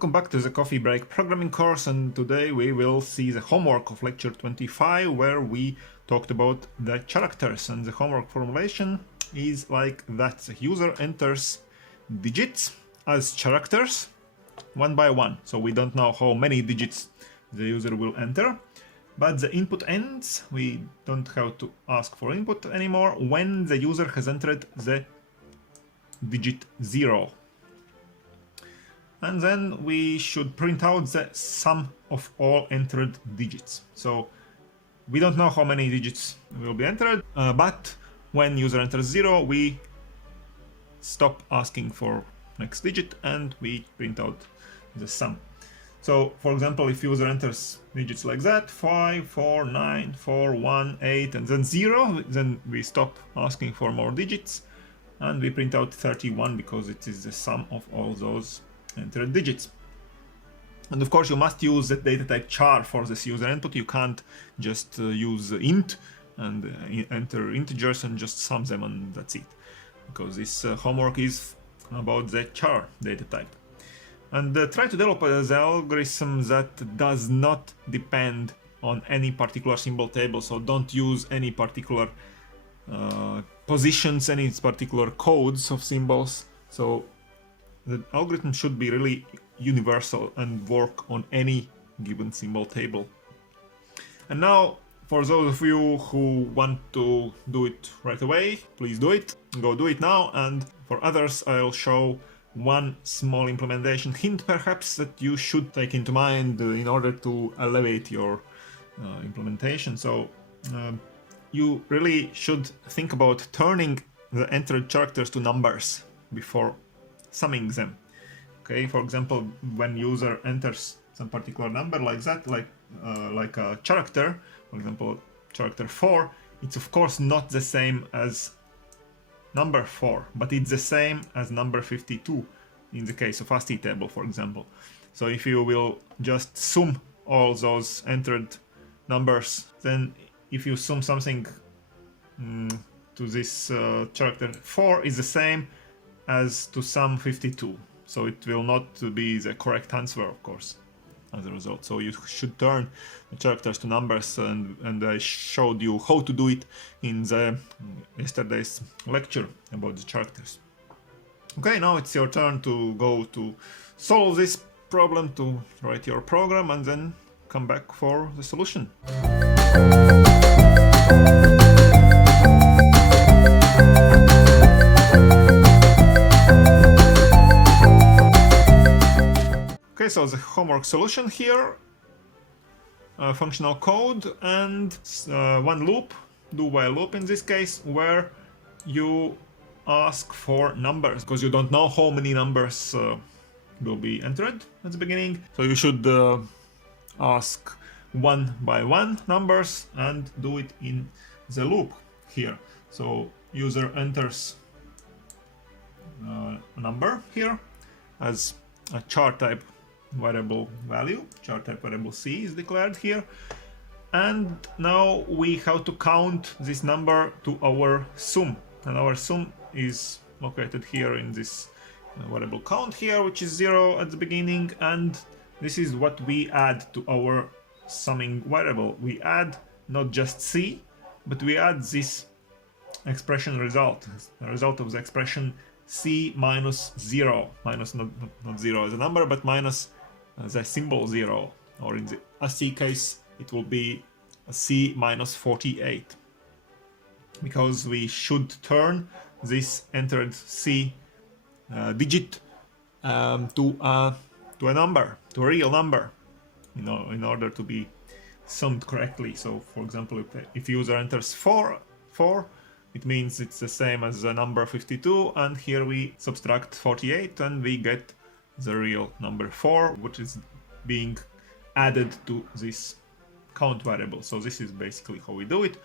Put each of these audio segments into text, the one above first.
Welcome back to the Coffee Break programming course, and today we will see the homework of lecture 25 where we talked about the characters, and the homework formulation is like that. The user enters digits as characters one by one, so we don't know how many digits the user will enter, but the input ends. We don't have to ask for input anymore when the user has entered the digit 0. And then we should print out the sum of all entered digits. So we don't know how many digits will be entered, but when user enters 0, we stop asking for next digit and we print out the sum. So for example, if user enters digits like that, 5, 4, 9, 4, 1, 8, and then 0, then we stop asking for more digits and we print out 31 because it is the sum of all those entered digits. And of course you must use the data type char for this user input. You can't just use int and enter integers and just sum them and that's it, because this homework is about the char data type. And try to develop the algorithm that does not depend on any particular symbol table, so don't use any particular positions, any particular codes of symbols. So the algorithm should be really universal and work on any given symbol table. And now, for those of you who want to do it right away, please do it. Go do it now. And for others, I'll show one small implementation hint, perhaps, that you should take into mind in order to elevate your implementation. So you really should think about turning the entered characters to numbers before summing them. Okay, for example, when user enters some particular number like that, like a character, for example, character 4, it's of course not the same as number 4, but it's the same as number 52 in the case of ASCII table, for example. So if you will just sum all those entered numbers, then if you sum something to this character 4 is the same as to sum 52, so it will not be the correct answer, of course, as a result. So you should turn the characters to numbers, and I showed you how to do it in the yesterday's lecture about the characters. Okay, now it's your turn to go to solve this problem, to write your program, and then come back for the solution. Okay, so the homework solution here, functional code and one loop, do while loop in this case, where you ask for numbers, because you don't know how many numbers will be entered at the beginning. So you should ask one by one numbers and do it in the loop here. So user enters a number here as a char type variable value. Char type variable C is declared here, and now we have to count this number to our sum, and our sum is located here in this variable count here, which is 0 at the beginning, and this is what we add to our summing variable. We add not just C, but we add this expression result, the result of the expression C minus 0, minus not 0 as a number, but minus the symbol 0, or in the ASCII case it will be C minus 48, because we should turn this entered C digit to a number, to a real number, in order to be summed correctly. So for example, if user enters 4, it means it's the same as the number 52, and here we subtract 48 and we get the real number 4, which is being added to this count variable. So this is basically how we do it.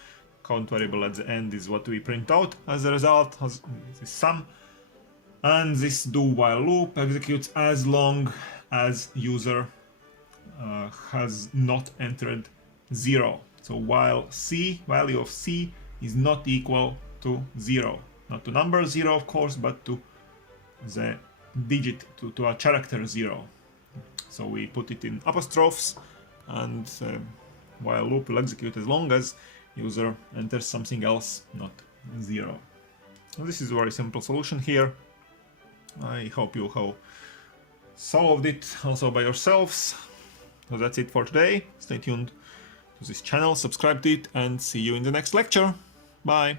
Count variable at the end is what we print out as a result, as the sum, and this do while loop executes as long as user has not entered 0. So while C, value of C, is not equal to 0, not to number 0 of course, but to the digit, to a character 0. So we put it in apostrophes, and while loop will execute as long as user enters something else, not 0. And this is a very simple solution here. I hope you have solved it also by yourselves. So that's it for today. Stay tuned to this channel, subscribe to it, and see you in the next lecture. Bye!